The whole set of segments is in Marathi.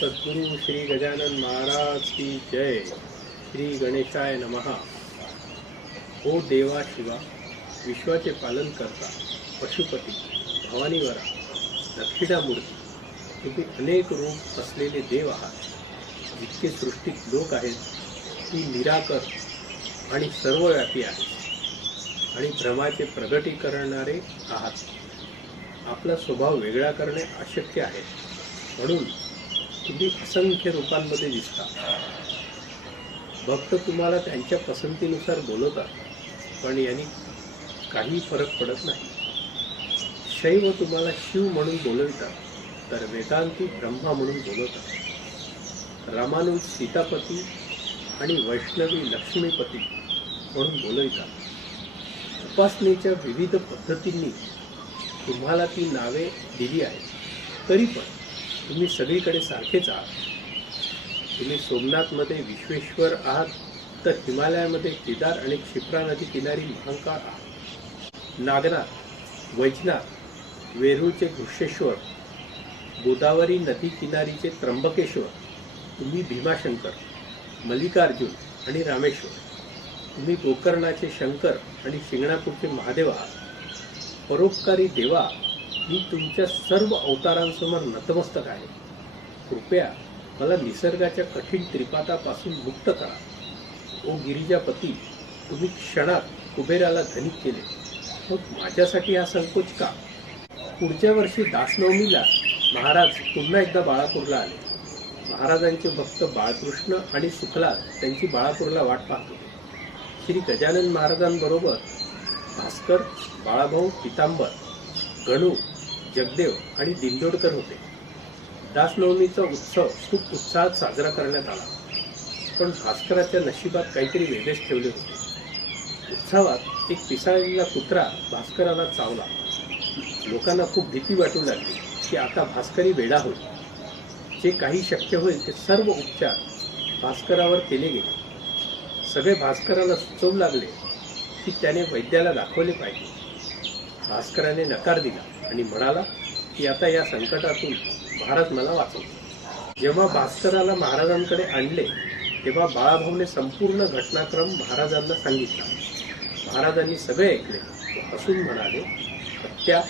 सद्गुरु श्री गजानन महाराज की जय। श्री गणेशाय नमः। ओ देवा शिवा, विश्वाचे पालन करता, पशुपती, भवानीवरा, दक्षिणामूर्ती, तुम्ही अनेक रूप असलेले देव आहात। जितके सृष्टीत लोक आहेत ती निराकर आणि सर्वव्यापी आहेत आणि भ्रमाचे प्रगटी करणारे आहात। आपला स्वभाव वेगळा करणे अशक्य आहे, म्हणून तुम्ही असंख्य रूपांमध्ये दिसता। भक्त तुम्हाला त्यांच्या पसंतीनुसार बोलवतात, पण यांनी काही फरक पडत नाही। शैव तुम्हाला शिव म्हणून बोलवितात, तर वेदांती ब्रह्मा म्हणून बोलवतात। रामानुज सीतापती आणि वैष्णवी लक्ष्मीपती म्हणून बोलवितात। उपासनेच्या विविध पद्धतींनी तुम्हाला ती नावे दिली आहेत, तरी पण तुम्ही सगळीकडे सारखेच आहात। तुम्ही सोमनाथमध्ये विश्वेश्वर आहात, तर हिमालयामध्ये केदार आणि क्षिप्रा नदी किनारी महाकाळ आहात। नागनाथ, वैजनाथ, वेरूळचे घृष्णेश्वर, गोदावरी नदी किनारीचे त्र्यंबकेश्वर, तुम्ही भीमाशंकर, मल्लिकार्जुन आणि रामेश्वर, तुम्ही गोकर्णाचे शंकर आणि शिंगणापूरचे महादेव आहात। परोपकारी देवा, मी तुमच्या सर्व अवतारांसमोर नतमस्तक आहे। कृपया मला निसर्गाच्या कठीण त्रिपातापासून मुक्त करा। ओ गिरिजापती, तुम्ही क्षणात कुबेराला धनिक केले, मग माझ्यासाठी हा संकोच का? पुढच्या वर्षी दासनवमीला महाराज पुन्हा एकदा बाळापूरला आले। महाराजांचे भक्त बाळकृष्ण आणि सुखला त्यांची बाळापूरला वाट पाहत होते। श्री गजानन महाराजांबरोबर भास्कर, बाळाभाऊ, पितांबर, गणू, जगदेव आणि दिंडोडकर होते। दासनवमीचा उत्सव खूप उत्साहात साजरा करण्यात आला, पण भास्कराच्या नशिबात काहीतरी वेगळेच ठेवले होते। उत्सवात एक पिसाळलेला कुत्रा भास्कराला चावला। लोकांना खूप भीती वाटू लागली की आता भास्करी वेडा होईल। जे काही शक्य होईल ते सर्व उपचार भास्करावर केले गेले। सगळे भास्कराला सुचवू लागले की त्याने वैद्याला दाखवले पाहिजे। भास्कराने नकार दिला आणि म्हणाला की आता या संकटातून महाराज मला वाचवतील। जेव्हा भास्कराला महाराजांकडे आणले तेव्हा बाळाभाऊने संपूर्ण घटनाक्रम महाराजांना सांगितला। महाराजांनी सगळे ऐकले व हसून म्हणाले, हत्या,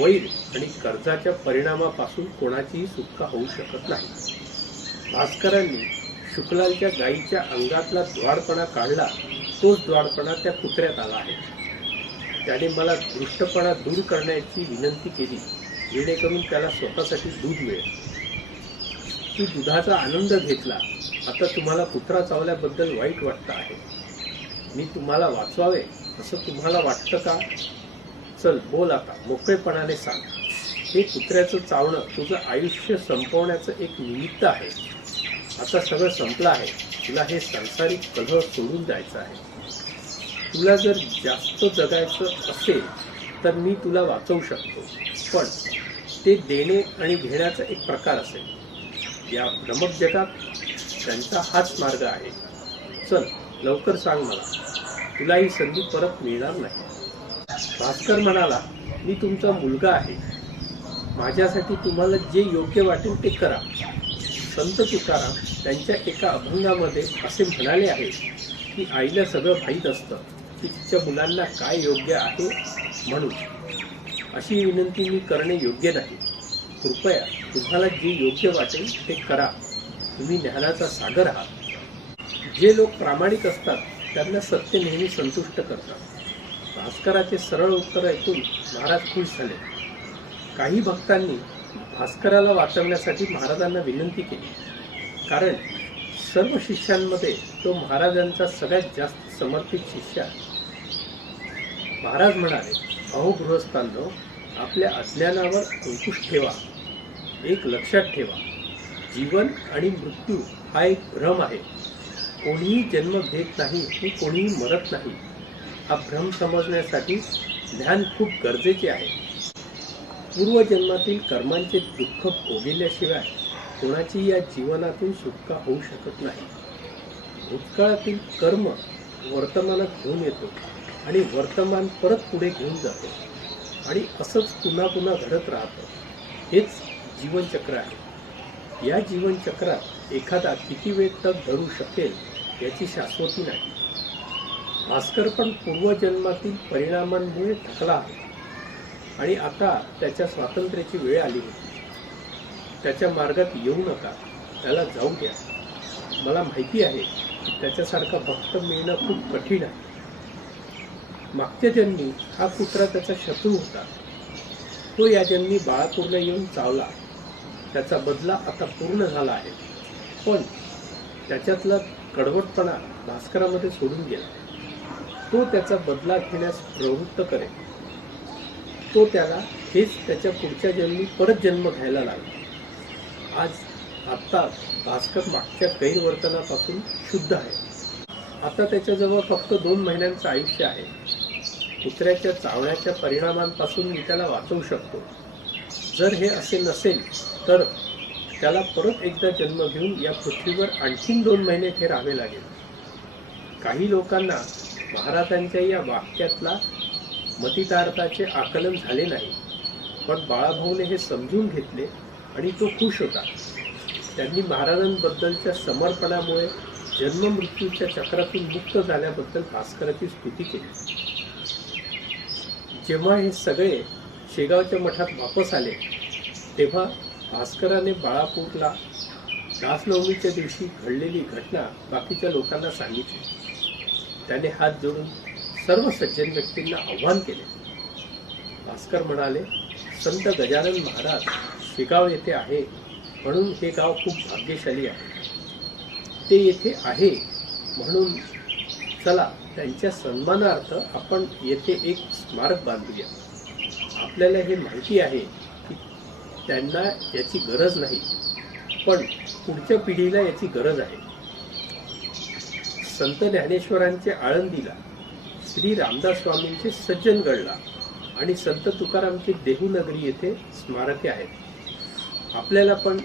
वैर आणि कर्जाच्या परिणामापासून कोणाचीही सुटका होऊ शकत नाही। भास्करांनी शुक्लालच्या गायीच्या अंगातला द्वाडपणा काढला, तोच द्वाडपणा त्या कुत्र्यात आला आहे। त्याने मला दृष्टपणा दूर करण्याची विनंती केली, जेणेकरून त्याला स्वतःसाठी दूध मिळेल। तू दुधाचा आनंद घेतला, आता तुम्हाला कुत्रा चावल्याबद्दल वाईट वाटतं आहे। मी तुम्हाला वाचवावे असं तुम्हाला वाटतं का? चल बोल, आता मोकळेपणाने सांग। हे कुत्र्याचं चावणं तुझं आयुष्य संपवण्याचं एक निमित्त आहे। आता सगळं संपलं आहे, तुला हे सांसारिक कलह सोडून जायचं आहे। तुला जर जास्त जगायचं असेल तर मी तुला वाचवू शकतो, पण ते देणे आणि घेण्याचा एक प्रकार असेल। या भ्रमक जगात त्यांचा हाच मार्ग आहे। चल लवकर सांग मला, तुला ही संधी परत मिळणार नाही। भास्कर म्हणाला, मी तुमचा मुलगा आहे, माझ्यासाठी तुम्हाला जे योग्य वाटेल ते करा। संत तुकाराम त्यांच्या एका अभंगामध्ये असे म्हणाले आहे की आईला सगळं माहीत असतं की तिच्या मुलांना काय योग्य आहे, म्हणून अशी विनंती मी करणे योग्य नाही। कृपया तुम्हाला जे योग्य वाटेल ते करा। तुम्ही ज्ञानाचा सागर आहात। जे लोक प्रामाणिक असतात त्यांना सत्य नेहमी संतुष्ट करतात। भास्कराचे सरळ उत्तर ऐकून महाराज खुश झाले। काही भक्तांनी भास्कराला वाचवण्यासाठी महाराजांना विनंती केली, कारण सर्व शिष्यांमध्ये तो महाराजांचा सगळ्यात जास्त समर्पित शिष्य आहे। महाराज म्हणाले, अहो गृहस्थांनो, आपल्या अज्ञानावर अंकुश ठेवा। एक लक्षात ठेवा, जीवन आणि मृत्यू हा एक भ्रम आहे। कोणीही जन्म घेत नाही आणि कोणीही मरत नाही। हा भ्रम समजण्यासाठी ज्ञान खूप गरजेचे आहे। पूर्वजन्मातील कर्मांचे दुःख भोगल्याशिवाय कोणाची या जीवनातून सुटका होऊ शकत नाही। भूतकाळातील कर्म वर्तमानात घेऊन येतो आणि वर्तमान परत पुढे घेऊन जातो आणि असंच पुन्हा पुन्हा घडत राहतं। हेच जीवनचक्र आहे। या जीवनचक्रात एखादा किती वेळ तग धरू शकेल याची शाश्वती नाही. भास्कर पण पूर्वजन्मातील परिणामांमुळे थकला आहे आणि आता त्याच्या स्वातंत्र्याची वेळ आली होती. त्याच्या मार्गात येऊ नका, त्याला जाऊ द्या. मला माहिती आहे की त्याच्यासारखा भक्त मिळणं खूप कठीण आहे. मागच्या जन्मी हा कुत्रा त्याचा शत्रू होता. तो या जन्मी बाळापूरला येऊन चावला. त्याचा बदला आता पूर्ण झाला आहे. पण त्याच्यातला कडवटपणा भास्करामध्ये सोडून गेला. तो त्याचा बदला घेण्यास प्रवृत्त करेल. तो त्याला हेच त्याच्या पुढच्या जन्मी परत जन्म घ्यायला लागला. आता भास्कर मागच्या गैरवर्तनापासून शुद्ध आहे. आता त्याच्याजवळ फक्त 2 महिन्यांचं आयुष्य आहे. कुत्र्याच्या चावण्याच्या परिणामांपासून मी त्याला वाचवू शकतो. जर हे असे नसेल तर त्याला परत एकदा जन्म घेऊन या पृथ्वीवर आणखीन 2 महिने हे राहावे लागेल. काही लोकांना महाराजांच्या या वाक्यातला मतितार्थाचे आकलन झाले नाही, पण बाळाभाऊने हे समजून घेतले आणि तो खुश होता. त्यांनी महाराजांबद्दलच्या समर्पणामुळे जन्ममृत्यूच्या चक्रातून मुक्त झाल्याबद्दल भास्कराची स्तुती केली. जेव्हा हे सगळे शेगावच्या मठात वापस आले तेव्हा भास्कराने बाळापूरला रासनवमीच्या दिवशी घडलेली घटना बाकीच्या लोकांना सांगितली. त्याने हात जोडून सर्व सज्जन व्यक्तींना आव्हान केले. भास्कर म्हणाले, संत गजानन महाराज शेगाव येथे आहे म्हणून हे गाव खूप भाग्यशाली आहे. ते येथे आहे म्हणून चला त्यांच्या सन्मानार्थ आपण येथे एक स्मारक बांधूया. आपल्याला हे माहिती आहे की त्यांना याची गरज नाही, पण पुढच्या पिढीला याची गरज आहे. संत ज्ञानेश्वरांचे आळंदीला, श्री रामदास स्वामींचे सज्जनगडला आणि संत तुकारामचे देहूनगरी येथे स्मारके आहेत. आपल्याला पण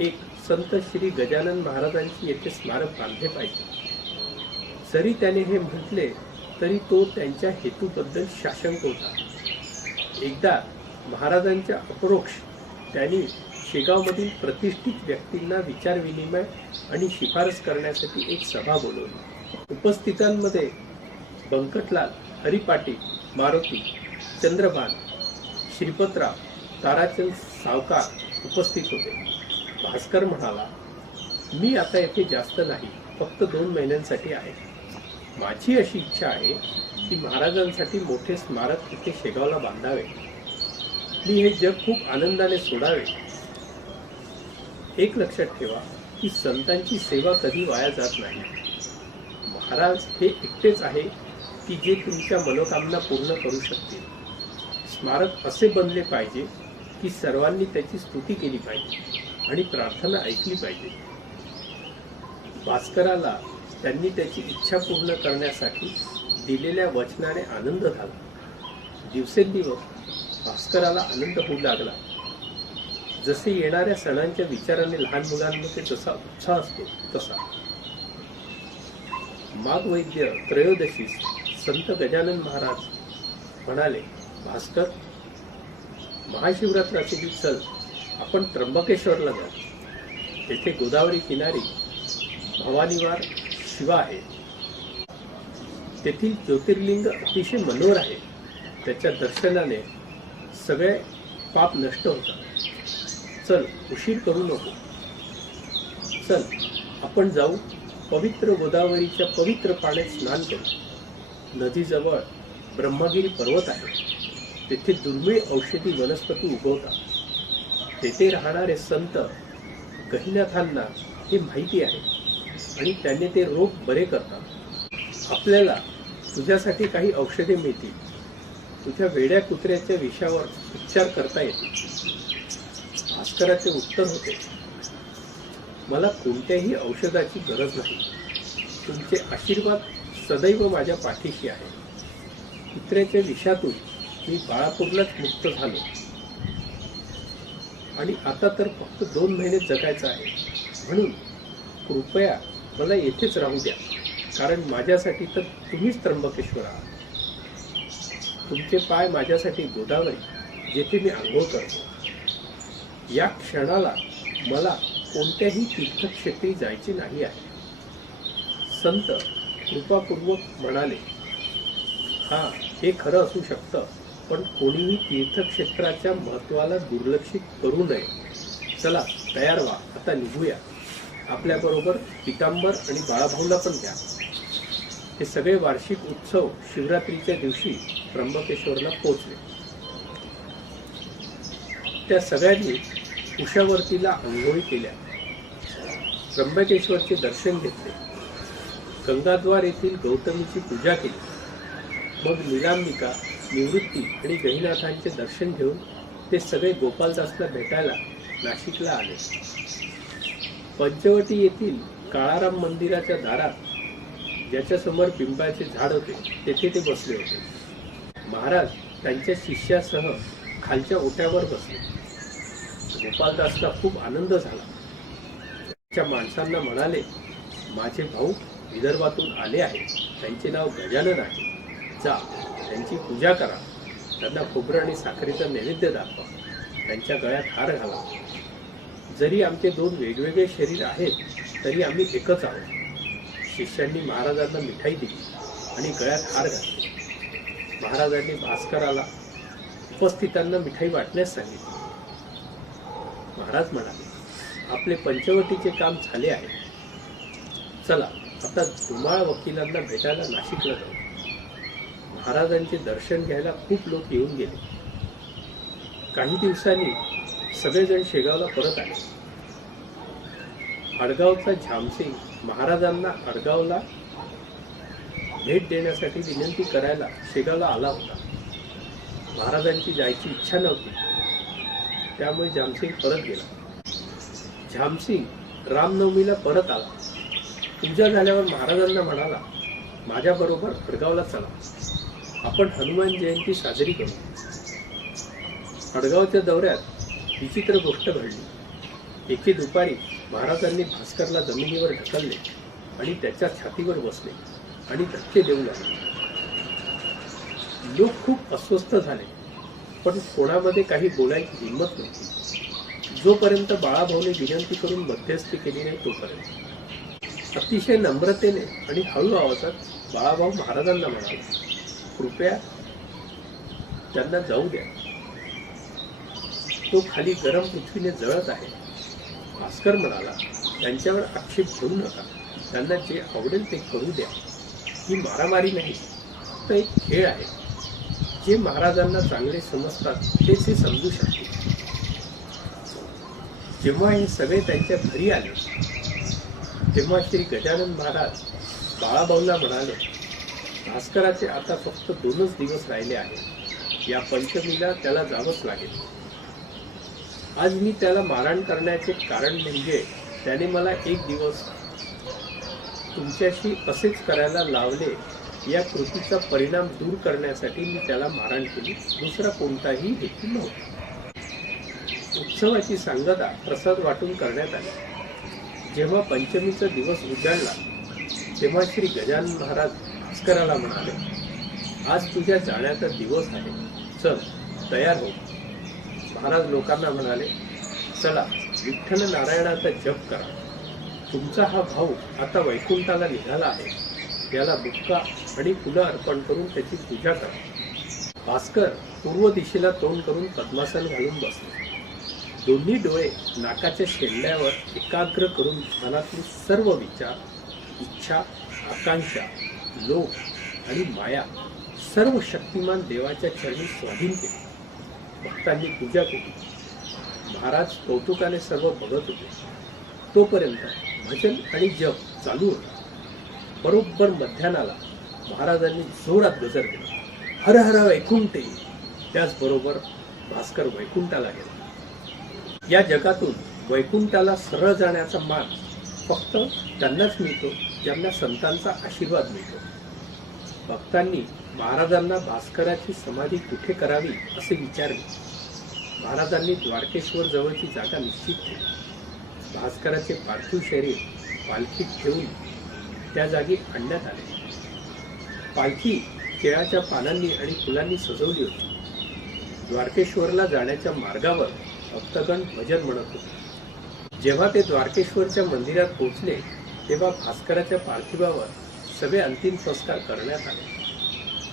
एक संत श्री गजानन महाराजांची येथे स्मारक बांधले पाहिजे. जरी त्याने हे म्हटले तरी तो त्यांच्या हेतूबद्दल साशंक होता. एकदा महाराजांच्या अपरोक्ष त्यांनी शेगावमधील प्रतिष्ठित व्यक्तींना विचारविनिमय आणि शिफारस करण्यासाठी एक सभा बोलवली. उपस्थितांमध्ये बंकटलाल, हरिपाटील, मारुती, चंद्रभान, श्रीपतराव, ताराचंद सावकार उपस्थित होते. भास्कर म्हणाला, मी आता येथे जास्त नाही, फक्त 2 महिन्यांसाठी आहे. माझी अशी इच्छा आहे की महाराजांसाठी मोठे स्मारक इथे शेगावला बांधावे. मी हे जग खूप आनंदाने सोडावे. एक लक्षात ठेवा की संतांची सेवा कधी वाया जात नाही. महाराज हे एकटेच आहे की जे तुमच्या मनोकामना पूर्ण करू शकतील. स्मारक असे बनले पाहिजे की सर्वांनी त्याची स्तुती केली पाहिजे आणि प्रार्थना ऐकली पाहिजे. भास्कराला त्यांनी त्याची इच्छा पूर्ण करण्यासाठी दिलेल्या वचनाने आनंद झाला. दिवसेंदिवस भास्कराला आनंद होऊ लागला. जसे येणाऱ्या सणांच्या विचाराने लहान मुलांमध्ये जसा उत्साह असतो तसा. माघ वैद्य त्रयोदशीस संत गजानन महाराज म्हणाले, भास्कर, महाशिवरात्राचे चल आपण त्र्यंबकेश्वरला जाऊ. तेथे गोदावरी किनारी भवानीवार शिवा आहे. तेथील ज्योतिर्लिंग अतिशय मनोहर आहे. त्याच्या दर्शनाने सगळे पाप नष्ट होतात. चल, उशीर करू नको. चल आपण जाऊ. पवित्र गोदावरीच्या पवित्र पाण्यात स्नान करू. नदीजवळ ब्रह्मगिरी पर्वत आहे. तेथे दुर्मिळ औषधी वनस्पती उगवतात. तेथे राहणारे संत गहिनाथांना हे माहिती आहे आणि त्यांनी ते रोग बरे करतात. आपल्याला तुझ्यासाठी काही औषधे मिळतील. तुझ्या वेड्या कुत्र्याच्या विषावर उपचार करता येतील. भास्कराचे उत्तर होते, मला कोणत्याही औषधाची गरज नाही. तुमचे आशीर्वाद सदैव माझ्या पाठीशी आहे. कुत्र्याच्या विषातून मी बाळापूरलाच मुक्त झालो आणि आता तर फक्त 2 महिने जगायचं आहे. म्हणून कृपया मला येथेच राहू द्या, कारण माझ्यासाठी तर तुम्हीच त्र्यंबकेश्वर आहात. तुमचे पाय माझ्यासाठी गोदावरी, जेथे मी आंघोळ करतो. या क्षणाला मला कोणत्याही तीर्थक्षेत्री जायचे नाही आहे. संत कृपापूर्वक म्हणाले, हा हे खरं असू शकतं, पण कोणीही तीर्थक्षेत्राच्या महत्वाला दुर्लक्षित करू नये. चला तयार व्हा, आता निघूया. आपल्याबरोबर पितांबर आणि बाळाभाऊला पण घ्या. हे सगळे वार्षिक उत्सव शिवरात्रीच्या दिवशी त्र्यंबकेश्वरला पोहोचले. त्या सगळ्यांनी उषावर्तीला आंघोळी केल्या, त्र्यंबकेश्वरचे दर्शन घेतले, गंगाद्वार येथील गौतमीची पूजा केली. मग नीलांबिका, निवृत्ती आणि गहिनाथांचे दर्शन घेऊन ते सगळे गोपालदासला भेटायला नाशिकला आले. पंचवटी येथील काळाराम मंदिराच्या दारात, ज्याच्या समोर पिंपळाचे झाड होते, तेथे ते बसले होते. महाराज त्यांच्या शिष्यासह खालच्या ओट्यावर बसले. गोपालदासला खूप आनंद झाला. त्याच्या माणसांना म्हणाले, माझे भाऊ विदर्भातून आले आहेत, त्यांचे नाव गजानन आहे. जा, त्यांची पूजा करा, त्यांना खोबरं आणि साखरेचा नैवेद्य दाखवा, त्यांच्या गळ्यात हार घाला. जरी आमचे दोन वेगवेगळे शरीर आहेत, तरी आम्ही एकच आहोत. शिष्यांनी महाराजांना मिठाई दिली आणि गळ्यात हार घातले. महाराजांनी भास्कराला उपस्थितांना मिठाई वाटण्यास सांगितली. महाराज म्हणाले, आपले पंचवटीचे काम झाले आहे. चला आता धुमाळ वकिलांना भेटायला नाशिकला जाऊ. महाराजांचे दर्शन घ्यायला खूप लोक येऊन गेले. काही दिवसांनी सगळेजण शेगावला परत आले. अडगावचा झामसिंग महाराजांना अडगावला भेट देण्यासाठी विनंती करायला शेगावला आला होता. महाराजांची जायची इच्छा नव्हती, त्यामुळे झामसिंग परत गेला. झामसिंग रामनवमीला परत आला. पूजा झाल्यावर महाराजांना म्हणाला, माझ्याबरोबर अडगावला चला, आपण हनुमान जयंती साजरी करू. अडगावच्या दौऱ्यात विचित्र गोष्ट घडली. एके दुपारी महाराजांनी भास्करला जमिनीवर ढकलले आणि त्याच्या छातीवर बसले आणि धक्के देऊ लागले. लोक खूप अस्वस्थ झाले, पण कोणामध्ये काही बोलायची हिंमत नव्हती. जोपर्यंत बाळाभाऊने विनंती करून मध्यस्थी केली नाही तोपर्यंत अतिशय नम्रतेने आणि हळू आवाजात बाळाभाऊ महाराजांना म्हणाले, कृपया त्यांना जाऊ द्या, तो खाली गरम पृथ्वीने जळत आहे. भास्कर म्हणाला, त्यांच्यावर आक्षेप घेऊ नका, त्यांना जे आवडेल ते करू द्या. ही मारामारी नाही, तर एक खेळ आहे. जे महाराजांना चांगले समजतात तेच हे समजू शकते. जेव्हा हे सगळे त्यांच्या घरी आले, तेव्हा श्री गजानन महाराज बाळाभाऊला म्हणाले, भास्कराचे आता फक्त 2च दिवस राहिले आहेत. या पंचमीला त्याला जावंच लागेल. आज मी त्याला मारहाण करण्याचे कारण म्हणजे त्याने मला एक दिवस तुमच्याशी असेच करायला लावले. या कृतीचा परिणाम दूर करण्यासाठी मी त्याला मारहाण केली, दुसरा कोणताही हेतू नव्हता. उत्सवाची सांगता प्रसाद वाटून करण्यात आली. जेव्हा पंचमीचा दिवस उजाडला, तेव्हा श्री गजानन महाराज भास्कराला म्हणाले, आज तुझ्या जाण्याचा दिवस आहे, चल तयार हो. महाराज लोकांना म्हणाले, चला विठ्ठल नारायणाचा जप करा. तुमचा हा भाऊ आता वैकुंठाला निघाला आहे. त्याला बुक्का आणि फुलं अर्पण करून त्याची पूजा करा. भास्कर पूर्व दिशेला तोंड करून पद्मासन घालून बसले. दोन्ही डोळे नाकाच्या शेंड्यावर एकाग्र करून मनातली सर्व विचार, इच्छा, आकांक्षा, लोभ आणि माया सर्व शक्तिमान देवाच्या चरणी स्वाधीन केले. भक्तांनी पूजा केली. महाराज कौतुकाने सर्व बघत होते. तोपर्यंत भजन आणि जप चालू होता. बरोबर मध्यानाला महाराजांनी जोरात गजर केला, हर हर वैकुंठे. त्याचबरोबर भास्कर वैकुंठाला गेला. या जगातून वैकुंठाला सरळ जाण्याचा मार्ग फक्त त्यांनाच मिळतो ज्यांना संतांचा आशीर्वाद मिळतो. भक्तांनी महाराजांना भास्कराची समाधी कुठे करावी असे विचारले. महाराजांनी द्वारकेश्वर जवळची जागा निश्चित केली. भास्कराचे पार्थिव शरीर पालखीत ठेवून त्या जागी आणण्यात आले. पालखी केळाच्या पानांनी आणि फुलांनी सजवली होती. द्वारकेश्वरला जाण्याच्या मार्गावर भक्तगण भजन म्हणत होते. जेव्हा ते द्वारकेश्वरच्या मंदिरात पोहोचले तेव्हा भास्कराच्या पार्थिवावर सगळे अंतिम संस्कार करण्यात आले.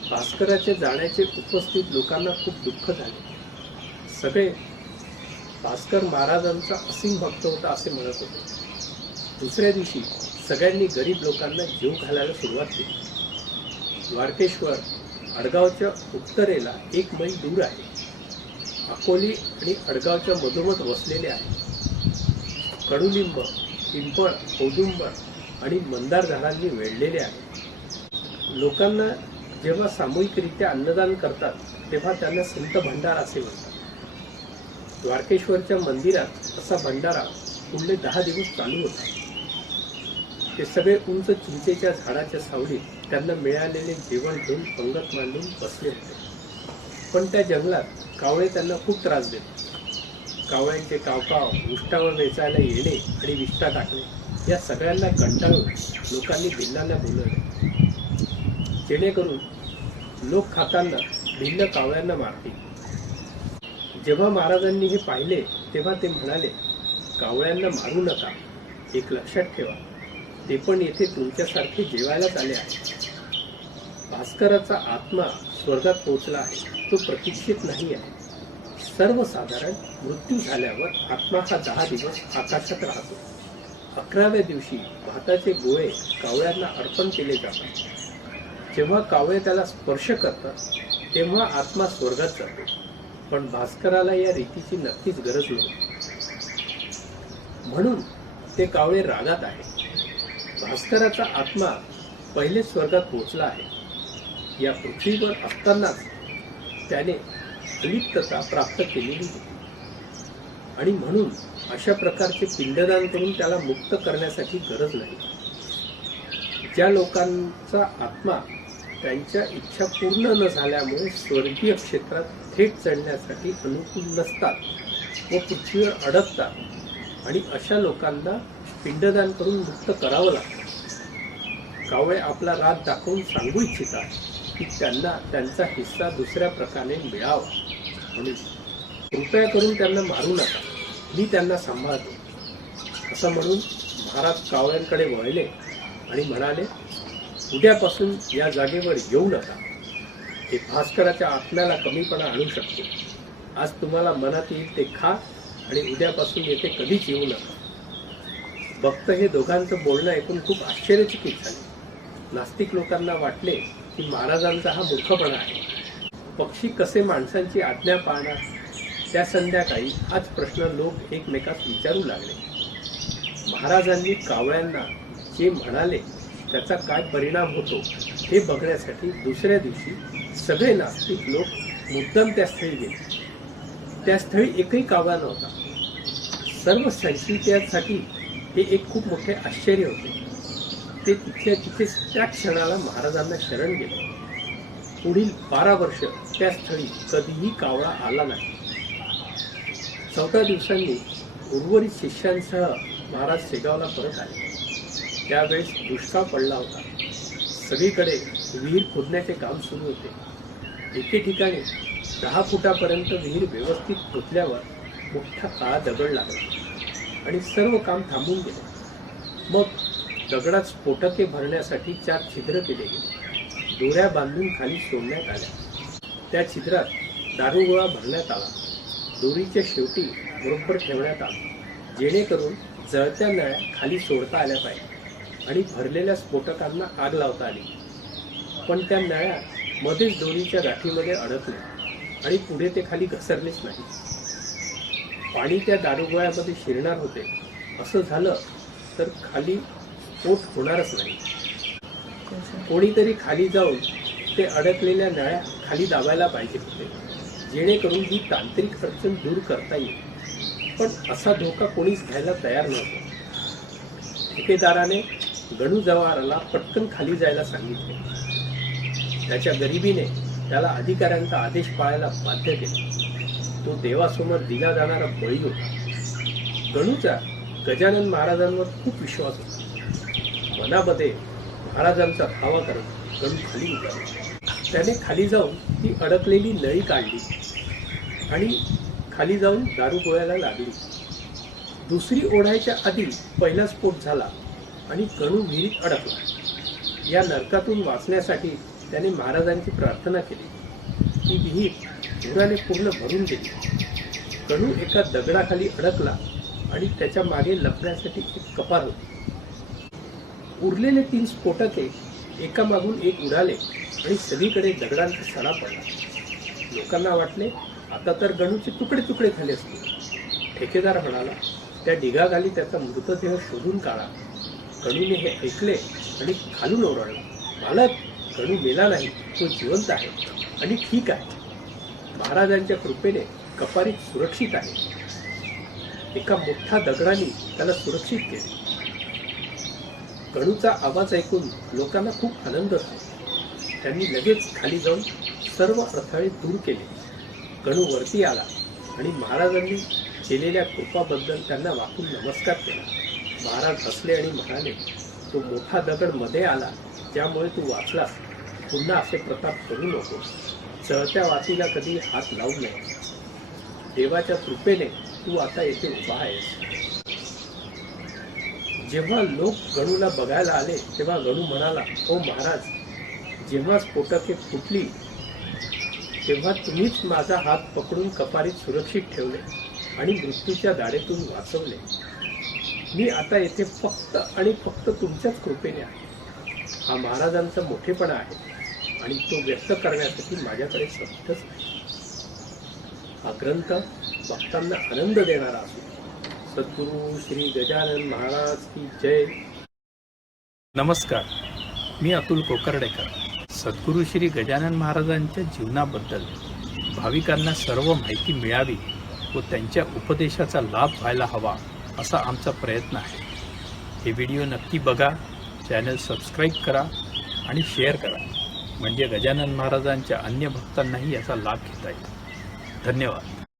भास्कराच्या जाण्याचे उपस्थित लोकांना खूप दुःख झाले. सगळे भास्कर महाराजांचा असीम भक्त होता असे म्हणत होते. दुसऱ्या दिवशी सगळ्यांनी गरीब लोकांना जीव घालायला सुरुवात केली. द्वारकेश्वर अडगावच्या उत्तरेला 1 मैल दूर आहे. अकोली आणि अडगावच्या मधोमध वसलेले आहे. कडुलिंब, पिंपळ, औदुंबर आणि मंदार झाडांनी वेढलेले आहे. लोकांना जेव्हा सामूहिकरित्या अन्नदान करतात तेव्हा त्यांना संत भंडारा असे म्हणतात. द्वारकेश्वरच्या मंदिरात असा भंडारा पुढले 10 दिवस चालू होता. ते सगळे उंच चिंचेच्या झाडाच्या सावलीत त्यांना मिळालेले जेवण घेऊन पंगत मांडून बसले होते. पण त्या जंगलात कावळे त्यांना खूप त्रास देत. कावळ्यांचे कावकाव, उष्टावर वेचायला येणे आणि विष्ठा टाकणे या सगळ्यांना कंटाळून लोकांनी भिल्लांना बोलवले, जेणेकरून लोक खाताना भिल्ल कावळ्यांना मारतील. जेव्हा महाराजांनी हे पाहिले तेव्हा ते म्हणाले, कावळ्यांना मारू नका, एक लक्षात ठेवा, ते पण येथे तुमच्यासारखे जेवायलाच आले आहे. भास्कराचा आत्मा स्वर्गात पोहोचला आहे, तो प्रतीक्षित नाही आहे. सर्वसाधारण मृत्यू झाल्यावर आत्मा हा 10 दिवस आकाशात राहतो. 11व्या दिवशी भाताचे गोळे कावळ्यांना अर्पण केले जातात. जेव्हा कावळे त्याला स्पर्श करतात तेव्हा आत्मा स्वर्गात जातो. पण भास्कराला या रीतीची नक्कीच गरज नव्हती, म्हणून ते कावळे रागात आहे. भास्कराचा आत्मा पहिले स्वर्गात पोहोचला आहे. या पृथ्वीवर असतानाच त्याने अलिप्तता प्राप्त केलेली होती आणि म्हणून अशा प्रकारचे पिंडदान करून त्याला मुक्त करण्यासाठी गरज नाही. ज्या लोकांचा आत्मा त्यांच्या इच्छा पूर्ण न झाल्यामुळे स्वर्गीय क्षेत्रात थेट चढण्यासाठी अनुकूल नसतात व पृथ्वीवर अडकतात आणि अशा लोकांना पिंडदान करून मुक्त करावं लागतं. कावळे आपला राग दाखवून सांगू इच्छितात की त्यांना त्यांचा हिस्सा दुसऱ्या प्रकारे मिळावा, म्हणून कृपया करून त्यांना मारू नका, मी त्यांना सांभाळतो. असं म्हणून महाराज कावळ्यांकडे वळले आणि म्हणाले, उद्यापासून या जागेवर येऊ नका. हे भास्कराच्या आत्म्याला कमीपणा आणू शकतो. आज तुम्हाला मनात येईल ते खा आणि उद्यापासून येथे कधीच येऊ नका. भक्त हे दोघांचं बोलणं ऐकून खूप आश्चर्यचकित झाले. नास्तिक लोकांना वाटले की महाराजांचा हा मूर्खपणा आहे. पक्षी कसे माणसांची आज्ञा पाळणार? त्या संध्याकाळी हाच प्रश्न लोक एकमेकास विचारू लागले. महाराजांनी कावळ्यांना जे म्हणाले त्याचा काय परिणाम होतो हे बघण्यासाठी दुसऱ्या दिवशी सगळे नास्तिक लोक मुद्दाम त्या स्थळी गेले. त्या स्थळी एकही कावळा नव्हता. सर्व संचितांसाठी हे एक खूप मोठे आश्चर्य होते. ते तिथल्या तिथेच त्या क्षणाला महाराजांना शरण गेले. पुढील 12 वर्ष त्या स्थळी कधीही कावळा आला नाही. 14 दिवसांनी उर्वरित शिष्यांसह महाराज शेगावला परत आले. त्यावेळेस दुष्काळ पडला होता. सगळीकडे विहीर खोदण्याचे काम सुरू होते. एके ठिकाणी 10 फुटापर्यंत विहीर व्यवस्थित खोदल्यावर मोठा काळा दगड लागला आणि सर्व काम थांबून गेले. मग दगडात स्फोटके भरण्यासाठी 4 छिद्र केले गेले. दोऱ्या बांधून खाली सोडण्यात आल्या. त्या छिद्रात दारुगोळा भरण्यात आला. दोरीच्या शेवटी बरोबर ठेवण्यात आला, जेणेकरून जळत्या नळ्या खाली सोडता आल्या पाहिजे आणि भरलेल्या स्फोटकांना आग लावता आली. पण त्या नळ्या मध्येच दोरीच्या गाठीमध्ये अडकल्या आणि पुढे ते खाली घसरलेच नाही. पाणी त्या दारुगोळ्यामध्ये शिरणार होते. असं झालं तर खाली स्फोट होणारच नाही. कोणीतरी खाली जाऊन ते अडकलेल्या नळ्या खाली दाबायला पाहिजे होते, जेणेकरून ही तांत्रिक अडचण दूर करता येईल. पण असा धोका कोणीच घ्यायला तयार नव्हतं. ठेकेदाराने गणू जवाराला पटकन खाली जायला सांगितले. त्याच्या गरिबीने त्याला अधिकाऱ्यांचा आदेश पाळायला बाध्य केले. तो देवासमोर दिला जाणारा बळी होता. गणूचा गजानन महाराजांवर खूप विश्वास होता. मनामध्ये महाराजांचा धावा करत गणू खाली उतरला. त्याने खाली जाऊन ती अडकलेली नळी काढली आणि खाली जाऊन दारू गोळ्याला लागली. दुसरी ओढायच्या आधी पहिला स्फोट झाला आणि गणू विहिरीत अडकला. या नरकातून वाचण्यासाठी त्याने महाराजांची प्रार्थना केली. ती विहीर धुराने पूर्ण भरून गेली. गणू एका दगडाखाली अडकला आणि त्याच्या मागे लपण्यासाठी एक कपार होती. उरलेले 3 स्फोटके एकामागून एक उडाले आणि सगळीकडे दगडांचा सडा पडला. लोकांना वाटले आता तर गणूचे तुकडे तुकडे झाले असतील. ठेकेदार म्हणाला, त्या ढिगाखाली त्याचा मृतदेह शोधून काढा. गणूने हे ऐकले आणि खालून ओरडला, मालक, गणू मेला नाही, तो जिवंत आहे आणि ठीक आहे. महाराजांच्या कृपेने कपारीत सुरक्षित आहे. एका मोठ्या दगडाने त्याला सुरक्षित केले. गणूचा आवाज ऐकून लोकांना खूप आनंद झाला. त्यांनी लगेच खाली जाऊन सर्व अडथळे दूर केले. गणू वरती आला आणि महाराजांनी केलेल्या कृपाबद्दल त्यांना वाकून नमस्कार केला. महाराज हसले आणि म्हणाले, तो मोठा दगड मध्ये आला ज्यामुळे तू वाचलास. पुन्हा असे प्रताप करू नको. चळत्या वातीला कधी हात लावू नये. देवाच्या कृपेने तू आता येथे उभा आहेस. जेव्हा लोक गणूला बघायला आले तेव्हा गणू म्हणाला, ओ महाराज, जेव्हा स्फोटके फुटली तेव्हा तुम्हीच माझा हात पकडून कपारीत सुरक्षित ठेवले आणि मृत्यूच्या दाढेतून वाचवले. मी आता येथे फक्त आणि फक्त तुमच्याच कृपेने आहे. हा महाराजांचा मोठेपणा आहे आणि तो व्यक्त करण्यासाठी माझ्याकडे शब्दच नाही. हा ग्रंथ भक्तांना आनंद देणारा असो. सद्गुरू श्री गजानन महाराज की जय. नमस्कार, मी अतुल कोकर्डेकर. सद्गुरू श्री गजानन महाराजांच्या जीवनाबद्दल भाविकांना सर्व माहिती मिळावी व त्यांच्या उपदेशाचा लाभ व्हायला हवा असा आमचा प्रयत्न आहे. हे व्हिडिओ नक्की बघा, चॅनल सबस्क्राईब करा आणि शेअर करा, म्हणजे गजानन महाराजांच्या अन्य भक्तांनाही याचा लाभ घेता येईल. धन्यवाद.